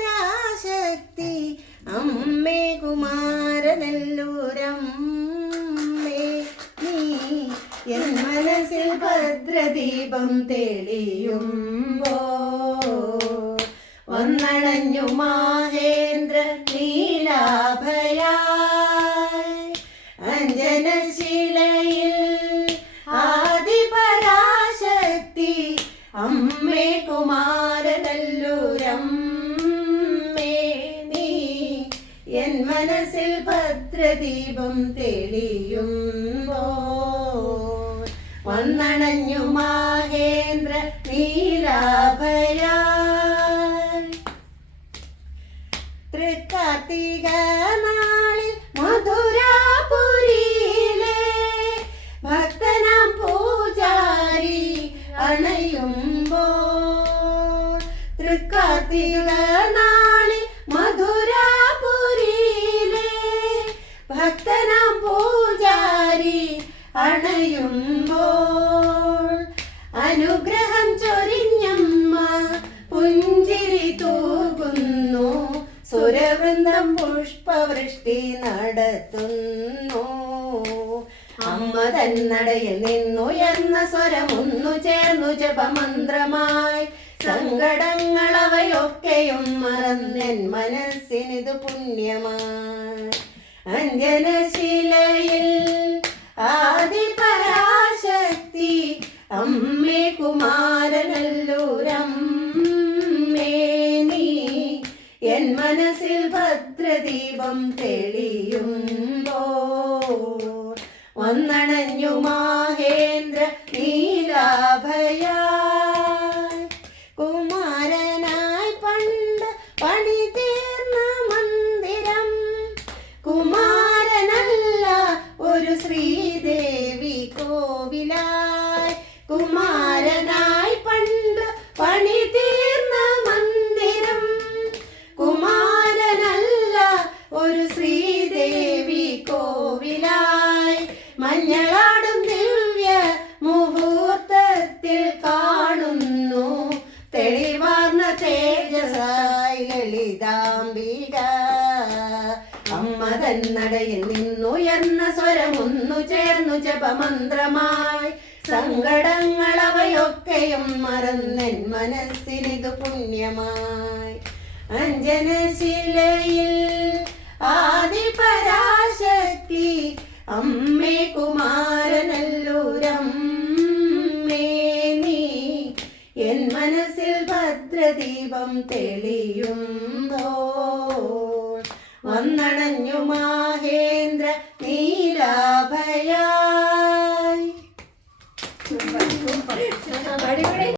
ആദിപരാശക്തി അമ്മേ കുമാരനല്ലൂരമ്മേ നീ എൻ മനസ്സിൽ ഭദ്രദീപം തെളിയുമ്പോ വന്നണഞ്ഞു മാഹേന്ദ്ര നീലാഭയായി അഞ്ജനശിലയിൽ ആദിപരാശക്തി അമ്മേ കുമാരനല്ലൂരമ്മേ നീ എൻ മനസ്സിൽ ഭദ്രദീപം തെളിയുമ്പോ വന്നണഞ്ഞു മാഹേന്ദ്ര നീലാഭയായി തൃക്കാർത്തിക നാളിൽ മധുരാപുരിയിലെ ഭക്തനാം പൂജാരി അണയുമ്പോൾ തൃക്കാർത്തിക നാളിൽ മധുരാപുരിയിലെ ഭക്തനാം പൂജാരി അണയുമ്പോൾ അനുഗ്രഹം ചൊരിഞ്ഞമ്മ പുഞ്ചിരി തൂകുന്നു സുരവൃന്ദം പുഷ്പവൃഷ്ടി നടത്തുന്നു അമ്മ തന്നടയിൽ നിന്നുയർന്ന സ്വരമൊന്നു ചേർന്നു ജപമന്ത്രമായി സങ്കടങ്ങളവയൊക്കെയും മറന്നെൻ മനസ്സിനിതു പുണ്യമായി അഞ്ജനശിലയിൽ ആദിപരാശക്തി അമ്മേ കുമാരനല്ലൂരമ്മേ നീ എൻ മനസ്സിൽ ഭദ്രദീപം തെളിയുമ്പോ വന്നണഞ്ഞു മാഹേന്ദ്ര നീലാഭയായി കുമാരനായി പണ്ട് പണി തീർന്ന മന്ദിരം കുമാരനല്ല ഒരു ശ്രീദേവി കോവിലായി കുമാരനായി പണ്ട് പണി തീർന്ന മന്ദിരം കുമാരനല്ല ഒരു ശ്രീദേവി കോവിലായി മഞ്ഞളാടും ദിവ്യ മുഹൂർത്തത്തിൽ കാണുന്നു തെളിവാർന്ന തേജസായി ലളിതാംബിക അമ്മ തന്നടയിൽ നിന്നുയർന്ന സ്വരമൊന്നു ചേർന്നു ജപമന്ത്രമായി സങ്കടങ്ങളവയൊക്കെയും മറന്നെൻ മനസ്സിനിതു പുണ്യമായി അഞ്ജനശിലയിൽ ആദിപരാശക്തി അമ്മേ കുമാരനല്ലൂരമ്മേ നീ എൻ മനസ്സിൽ ഭദ്രദീപം തെളിയുമ്പോ വന്നണഞ്ഞു